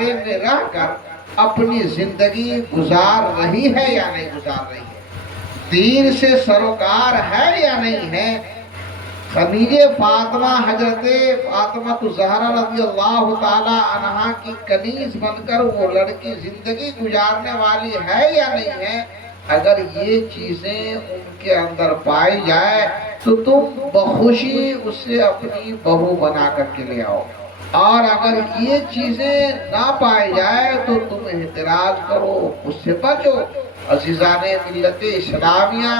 دائرے میں رہ کر اپنی زندگی گزار رہی ہے یا نہیں گزار رہی ہے، دین سے سروکار ہے یا نہیں ہے۔ خدیجہ فاطمہ حضرت فاطمہ الزہرا رضی اللہ تعالی عنہا کی کنیز بن کر وہ لڑکی زندگی گزارنے والی ہے یا نہیں ہے۔ اگر یہ چیزیں ان کے اندر پائی جائے تو تم بخوشی اسے اپنی بہو بنا کر کے لے آؤ، اور اگر یہ چیزیں نہ پائی جائے تو تم احتراز کرو، اس سے بچو۔ عزیزان ملت اسلامیہ،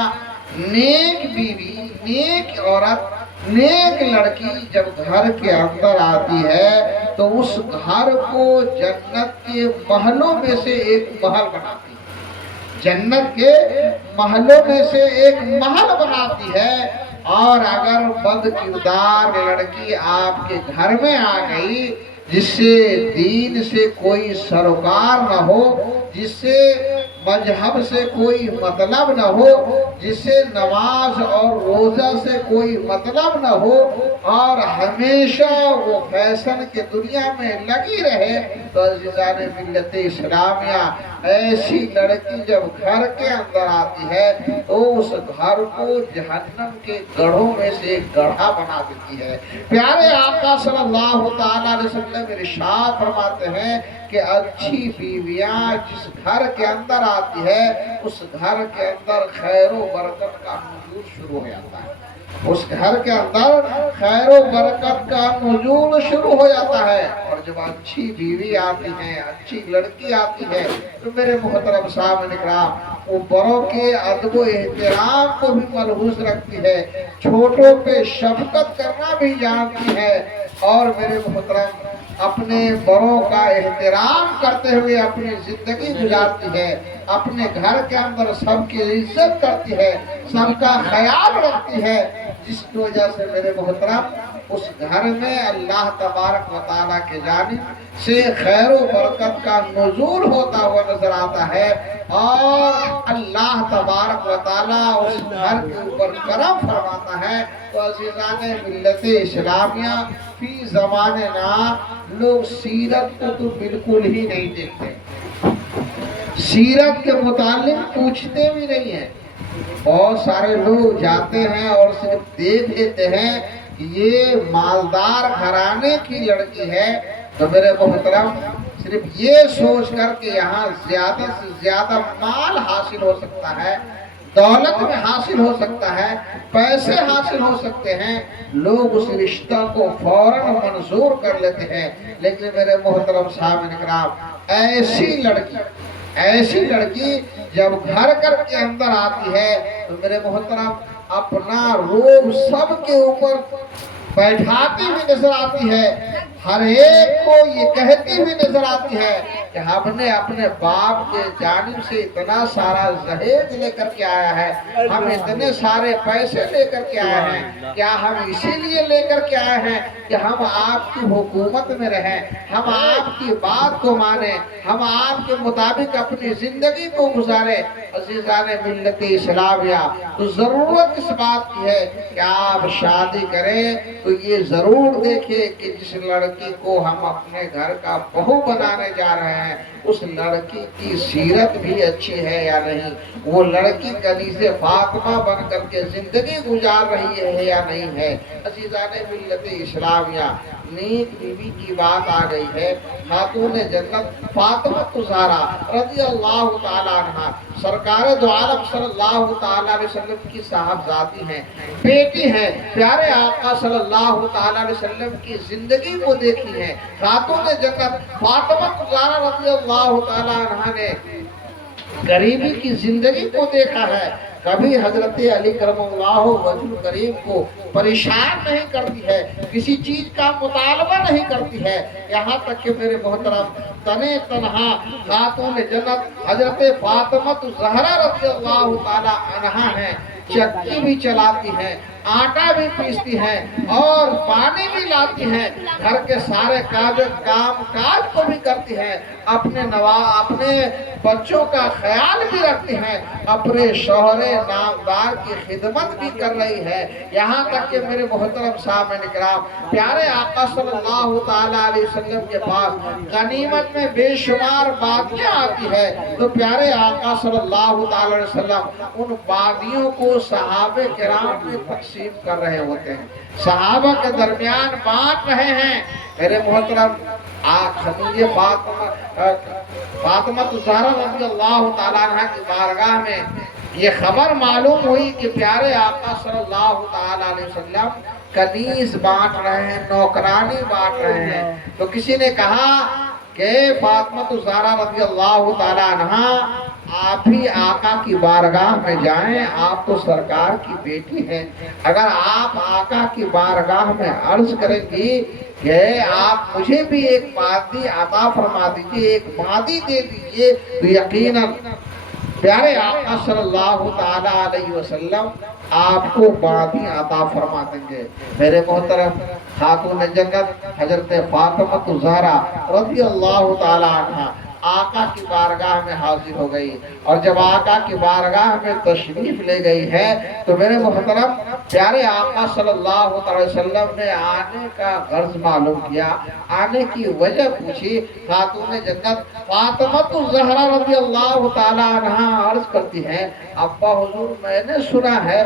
نیک بیوی، نیک عورت، نیک لڑکی جب گھر کے اندر آتی ہے تو اس گھر کو جنت کے محلوں میں سے ایک محل بناتی ہے، جنت کے محلوں میں سے ایک محل بناتی ہے۔ اور اگر بد کردار لڑکی آپ کے گھر میں آ گئی، جس سے دین سے کوئی سروکار نہ ہو، جس سے مذہب سے کوئی مطلب نہ ہو، جس سے نماز اور روزہ سے کوئی مطلب نہ ہو، اور ہمیشہ وہ فیشن کے دنیا میں لگی رہے، تو عزیزان ملت اسلامیہ، ایسی لڑکی جب گھر کے اندر آتی ہے تو اس گھر کو جہنم کے گڑھوں میں سے ایک گڑھا بنا دیتی ہے۔ پیارے آقا صلی اللہ تعالیٰ علیہ وسلم ارشاد فرماتے ہیں کہ اچھی بیویاں جس گھر کے اندر آتی ہے اس گھر کے اندر خیر و برکت کا نزول شروع ہو جاتا ہے، اس گھر کے اندر خیر و برکت کا نزول شروع ہو جاتا ہے۔ اور جب اچھی بیوی آتی ہے، اچھی لڑکی آتی ہے تو میرے محترم سامعین کرام، وہ بڑوں کے ادب و احترام کو بھی ملحوظ رکھتی ہے، چھوٹوں پہ شفقت کرنا بھی جانتی ہے، اور میرے محترم اپنے بڑوں کا احترام کرتے ہوئے اپنی زندگی گزارتی ہے، اپنے گھر کے اندر سب کی عزت کرتی ہے، سب کا خیال رکھتی ہے، جس کی وجہ سے میرے محترم اس گھر میں اللہ تبارک و تعالیٰ کی جانب سے خیر و برکت کا نزول ہوتا ہوا نظر آتا ہے، اور اللہ تبارک و تعالیٰ اس گھر کے اوپر کرم فرماتا ہے۔ تو عزیزان ملت اسلامیہ، فی زماننا لوگ سیرت کو تو بالکل ہی نہیں دیکھتے، سیرت کے متعلق پوچھتے بھی نہیں ہیں۔ بہت سارے لوگ جاتے ہیں اور صرف دیکھ لیتے ہیں کہ یہ مالدار گھرانے کی لڑکی ہے، تو میرے محترم صرف یہ سوچ کر کہ یہاں زیادہ سے زیادہ مال حاصل ہو سکتا ہے، دولت میں حاصل ہو سکتا ہے، پیسے حاصل ہو سکتے ہیں، لوگ اس رشتہ کو فوراً منظور کر لیتے ہیں۔ لیکن میرے محترم سامعین کرام، ایسی لڑکی جب گھر کے اندر آتی ہے تو میرے محترم اپنا روب سب کے اوپر بیٹھاتی ہوئی نظر آتی ہے، ہر ایک کو یہ کہتی ہوئی نظر آتی ہے کہ ہم نے اپنے باپ کے جانب سے اتنا سارا جہیز لے کر کے آیا ہے، ہم اتنے سارے پیسے لے کر کے آئے ہیں، کیا ہم اسی لیے لے کر کے آئے ہیں کہ ہم آپ کی حکومت میں رہیں، ہم آپ کی بات کو مانیں، ہم آپ کے مطابق اپنی زندگی کو گزاریں۔ عزیزان ملت اسلامیہ، تو ضرورت اس بات کی ہے کہ آپ شادی کریں تو یہ ضرور دیکھیں کہ جس لڑکی کو ہم اپنے گھر کا بہو بنانے جا رہے ہیں اس لڑکی کی سیرت بھی اچھی ہے یا نہیں، وہ لڑکی کنیز فاطمہ بن کر کے زندگی گزار رہی ہے یا نہیں ہے۔ عزیزان ملت اسلامیہ، نیک بیوی کی بات آ گئی ہے۔ خاتون جنت فاطمہ الزہرا رضی اللہ تعالیٰ عنہ سرکار دو عالم صلی اللہ تعالیٰ علیہ وسلم کی صاحبزادی ہیں، بیٹی ہیں۔ پیارے آقا صلی اللہ تعالیٰ علیہ وسلم کی زندگی کو دیکھی ہے۔ خاتون جنت فاطمہ الزہرا رضی اللہ تعالیٰ عنہ نے غریبی کی زندگی کو دیکھا ہے، کبھی حضرت علی کرم اللہ وجہ الکریم کو پریشان نہیں کرتی ہے، کسی چیز کا مطالبہ نہیں کرتی ہے، یہاں تک کہ میرے محترم تنے تنہا خاتون جنت حضرت فاطمہ الزہرا رضی اللہ تعالی عنہا ہیں، چکی بھی چلاتی ہیں، آٹا بھی پیستی ہیں اور پانی بھی لاتی ہیں، گھر کے سارے کام کاج کو بھی کرتی ہیں، اپنے بچوں کا خیال بھی رکھتی ہیں، اپنے شوہر نامدار کی خدمت بھی کر رہی ہے۔ یہاں تک کہ میرے محترم سامعین کرام، پیارے آقا صلی اللہ تعالیٰ علیہ وسلم کے پاس غنیمت میں بے شمار بادیاں آتی ہے، تو پیارے آقا صلی اللہ تعالیٰ علیہ وسلم ان بادیوں کو صحابہ کرام میں تقسیم کر رہے ہوتے ہیں، صحابہ کے درمیان بانٹ رہے ہیں۔ میرے محترم خدیجہ فاطمہ الزہرا رضی اللہ تعالیٰ عنہ کی بارگاہ میں یہ خبر معلوم ہوئی کہ پیارے آقا صلی اللہ تعالیٰ علیہ وسلم کنیز بانٹ رہے ہیں، نوکرانی بانٹ رہے ہیں، تو کسی نے کہا کہ فاطمہ الزہرا رضی اللہ تعالیٰ عنہ آپ ہی آقا کی بارگاہ میں جائیں، آپ تو سرکار کی بیٹی ہیں، اگر آپ آقا کی بارگاہ میں عرض کریں گی کہ آپ مجھے بھی ایک بادی عطا فرما دیجئے، ایک بادی دے دیجئے، تو یقیناً پیارے آقا صلی اللہ تعالیٰ علیہ وسلم آپ کو بادی عطا فرما دیں گے۔ میرے محترم خاتون جنت حضرت فاطمہ الزہرا رضی اللہ تعالیٰ عنہ آقا کی بارگاہ میں حاضر ہو گئی، اور جب آقا کی بارگاہ میں تشریف لے گئی ہے تو میرے محترم پیارے آقا صلی اللہ علیہ وسلم نے آنے کا غرض معلوم کیا، آنے کی وجہ پوچھی۔ خاتون جنت فاطمہ الزہرا رضی اللہ تعالی عنہ عرض کرتی ہیں، ابا حضور میں نے سنا ہے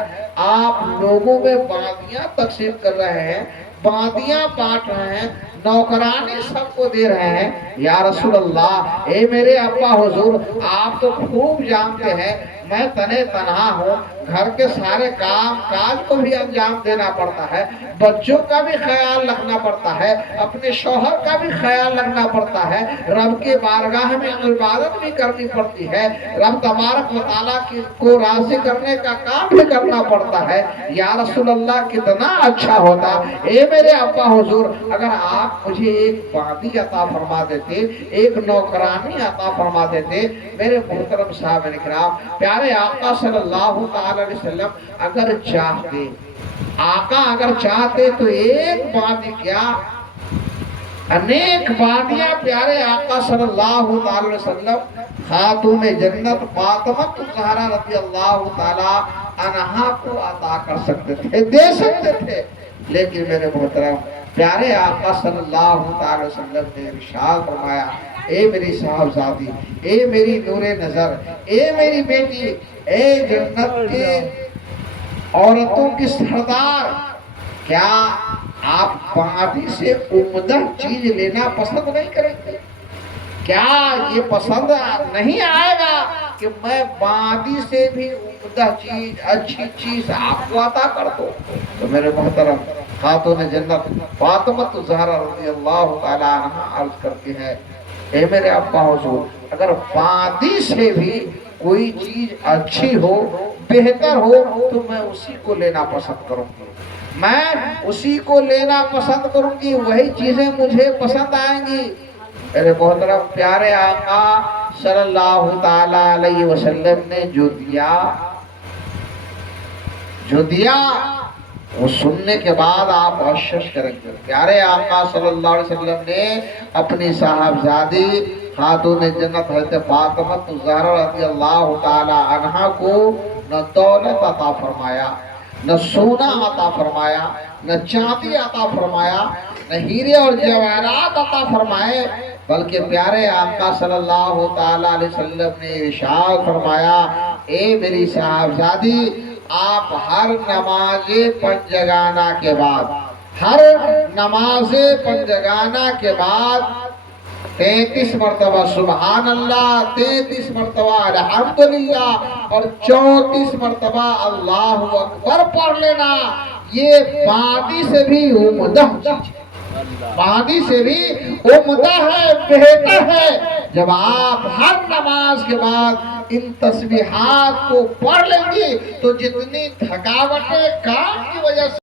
آپ لوگوں میں بادیاں تقسیم کر رہے ہیں، بادیاں بانٹ رہے ہیں، نوکرانی سب کو دے رہے ہیں۔ یا رسول اللہ، اے میرے ابا حضور، آپ تو خوب جانتے ہیں میں تنہا ہوں، گھر کے سارے کام کاج کو بھی انجام دینا پڑتا ہے، بچوں کا بھی خیال رکھنا پڑتا ہے، اپنے شوہر کا بھی خیال رکھنا پڑتا ہے، رب کے بارگاہ میں عبادت بھی کرنی پڑتی ہے، رب تبارک و تعالیٰ کو راضی کرنے کا کام بھی کرنا پڑتا ہے۔ یا رسول اللہ کتنا اچھا ہوتا اے میرے ابا حضور اگر آپ مجھے ایک بادی عطا فرما دیتے، ایک نوکرانی عطا فرما دیتے۔ میرے محترم صاحب کرام، پیارے آقا صلی اللہ تعالی علیہ وسلم اگر چاہتے، آقا اگر چاہتے تو ایک بادی کیا انیک بادیاں پیارے آقا صلی اللہ تعالی علیہ وسلم خاتون جنت فاطمہ الزہرا رضی اللہ تعالی عنہا کو عطا کر سکتے تھے، دے سکتے تھے، لیکن میرے محترم پیارے آقا صلی اللہ تعالی وسلم نے ارشاد فرمایا، اے میری صاحبزادی، اے میری نور نظر، اے میری بیٹی، اے جنت کے عورتوں کی سردار، کیا آپ بادی سے عمدہ چیز لینا پسند نہیں کریں گے؟ کیا یہ پسند نہیں آئے گا کہ میں بادی سے بھی عمدہ چیز، اچھی چیز آپ کو عطا کر دوں؟ تو میرے محترم خاتون جنت فاطمہ الزہرا رضی اللہ تعالی عنہ عرض کرتی ہے، اے میرے ابا حضور اگر بادی سے بھی کوئی چیز اچھی ہو، بہتر ہو، تو میں اسی کو لینا پسند کروں گی، میں اسی کو لینا پسند کروں گی، وہی چیزیں مجھے پسند آئیں گی۔ میرے محترم پیارے آقا صلی اللہ تعالی علیہ وسلم نے جو دیا وہ سننے کے بعد آپ اشش کریں گے۔ پیارے آقا صلی اللہ علیہ وسلم نے اپنی صاحبزادی خاتون جنت حضرت فاطمہ الزہرا رضی اللہ تعالی عنہا کو نہ دولت عطا فرمایا، نہ سونا عطا فرمایا، نہ چاندی عطا فرمایا، نہ ہیرے اور جواہرات عطا فرمائے، بلکہ پیارے آقا صلی اللہ تعالی علیہ وسلم نے ارشاد فرمایا، اے میری صاحبزادی، آپ ہر نماز پنجگانہ کے بعد، ہر نماز پنجگانہ کے بعد 33 مرتبہ سبحان اللہ، 33 مرتبہ الحمدللہ اور 34 مرتبہ اللہ اکبر پڑھ لینا۔ یہ بادی سے بھی عمدہ چیز ہے، بادی سے بھی عمدہ ہے، بہتر ہے۔ جب آپ ہر نماز کے بعد ان تسبیحات کو پڑھ لیں گی تو جتنی تھکاوٹیں کام کی وجہ سے